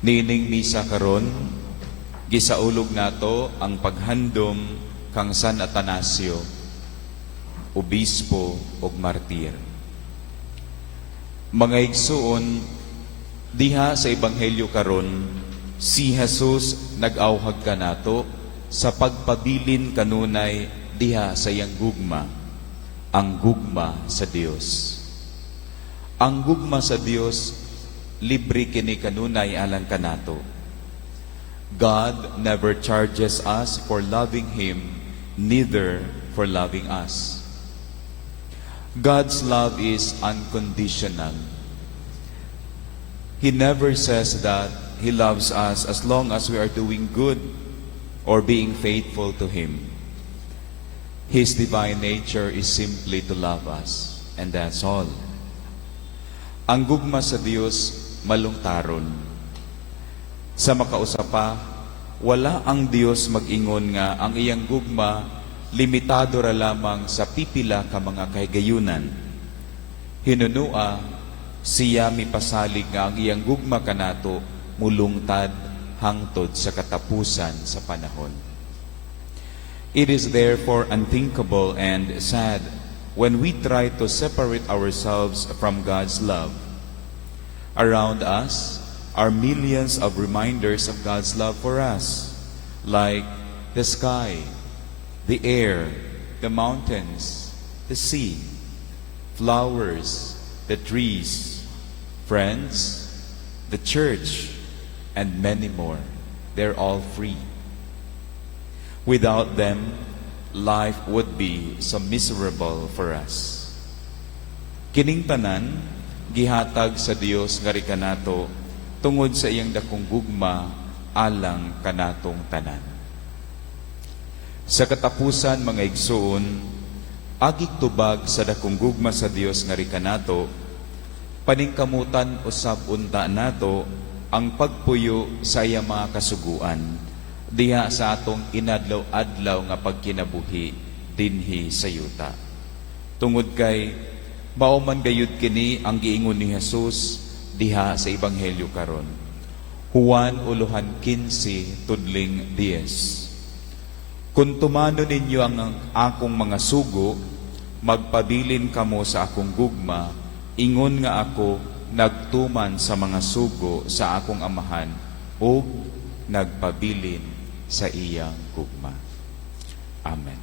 Nining misa karon, gisaulog nato ang paghandom kang San Atanasio, obispo ug martir. Mga igsuon, diha sa ebanghelyo karon, si Jesus nag-awhag kanato sa pagpabilin kanunay diha sa iyang gugma, ang gugma sa Dios. Ang gugma sa Dios libre kini kanunay alang kanato. God never charges us for loving Him, neither for loving us. God's love is unconditional. He never says that He loves us as long as we are doing good or being faithful to Him. His divine nature is simply to love us, and that's all. Ang gugma sa Dios malungtaron. Sa makausapa, wala ang Dios mag-ingon nga ang iyang gugma limitado ra lamang sa pipila ka mga kahigayunan. Hinunua, siya mipasalig nga ang iyang gugma kanato mulungtad hangtod sa katapusan sa panahon. It is therefore unthinkable and sad when we try to separate ourselves from God's love. Around us are millions of reminders of God's love for us, like the sky, the air, the mountains, the sea, flowers, the trees, friends, the church, and many more. They're all free. Without them, life would be so miserable for us. Kining tanan, gihatag sa Dios nga ri kanato tungod sa iyang dakong gugma alang kanatong tanan. Sa katapusan, mga igsoon, agig tubag sa dakong gugma sa Dios nga ri kanato, paningkamutan usab unta nato ang pagpuyo sa iyang mga kasuguan diha sa atong inadlaw-adlaw nga pagkinabuhi dinhi sa yuta. Tungod kay mao man gayud kini ang giingon ni Jesus diha sa ebanghelyo karon. Juan 15 tudling 10. Kung tumano ninyo ang akong mga sugo, magpabilin kamo sa akong gugma, ingon nga ako nagtuman sa mga sugo sa akong amahan ug nagpabilin sa iyang gugma. Amen.